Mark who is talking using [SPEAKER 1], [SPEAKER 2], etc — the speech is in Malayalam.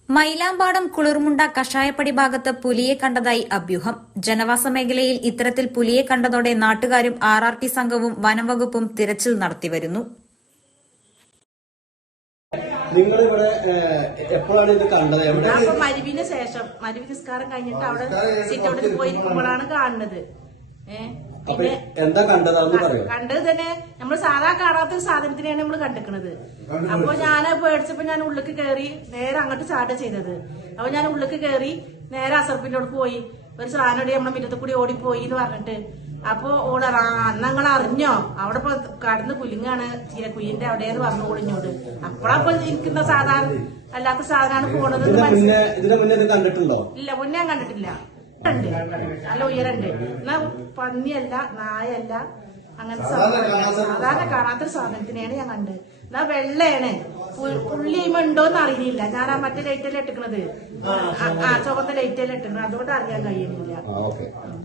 [SPEAKER 1] മൈലാമ്പാടം കുളിർമുണ്ട കഷായപ്പടി ഭാഗത്ത് പുലിയെ കണ്ടതായി അഭ്യൂഹം. ജനവാസ മേഖലയിൽ ഇത്തരത്തിൽ പുലിയെ കണ്ടതോടെ നാട്ടുകാരും RRT സംഘവും വനംവകുപ്പും തിരച്ചിൽ നടത്തിവരുന്നു.
[SPEAKER 2] നിങ്ങളിവിടെ എപ്പോഴാണ് ഇത് കണ്ടത്?
[SPEAKER 3] അപ്പൊ മരുവിന് ശേഷം മരുവി നിസ്കാരം കഴിഞ്ഞിട്ട് അവിടെ സിറ്റൗട്ടിൽ പോയിരിക്കുമ്പോഴാണ് കാണുന്നത്.
[SPEAKER 2] പിന്നെ എന്താ കണ്ടതാന്ന് പറയോ?
[SPEAKER 3] കണ്ടത് തന്നെ നമ്മൾ സാധാ കാണാത്ത സാധനത്തിനെയാണ് നമ്മൾ കണ്ടിക്കണത്. അപ്പൊ ഞാൻ പേടിച്ചപ്പോ ഞാൻ ഉള്ളിക്ക് കയറി നേരെ അങ്ങോട്ട് ചാട്ട ചെയ്തത്. അപ്പൊ ഞാൻ ഉള്ളിക്ക് കയറി നേരെ അസർപ്പിന്റെ അടുത്ത് പോയി ഒരു സാധനം നമ്മുടെ മുറ്റത്ത് കൂടി ഓടിപ്പോയി എന്ന് പറഞ്ഞിട്ട് അപ്പൊ ഓള അന്നങ്ങൾ അറിഞ്ഞോ അവിടെ ഇപ്പൊ കടന്ന് കുലിങ്ങാണ് ചീരക്കുയിന്റെ അവിടെ പറഞ്ഞു കുളിഞ്ഞോട്. അപ്പോഴപ്പൊ ഇരിക്കുന്ന സാധാരണ അല്ലാത്ത സാധനമാണ് പോണത്.
[SPEAKER 2] കണ്ടിട്ടുണ്ടോ?
[SPEAKER 3] ഇല്ല, മുന്നേ ഞാൻ കണ്ടിട്ടില്ല. ഉണ്ട്, നല്ല ഉയരണ്ട്. എന്നാ പന്നിയല്ല, നായല്ല, അങ്ങനത്തെ സാധാരണ കാണാത്തൊരു സാധനത്തിനെയാണ് ഞാൻ കണ്ടത്. എന്നാ വെള്ളയാണ്, പുള്ളിയുണ്ടോന്ന് അറിയുന്നില്ല. ഞാൻ ആ മറ്റേ ലൈറ്റെല്ലാം ഇട്ടിക്കണത്, ചുവന്ന ലൈറ്റെല്ലാം ഇട്ടിക്കണത്, അതുകൊണ്ട് അറിയാൻ കഴിയുന്നില്ല.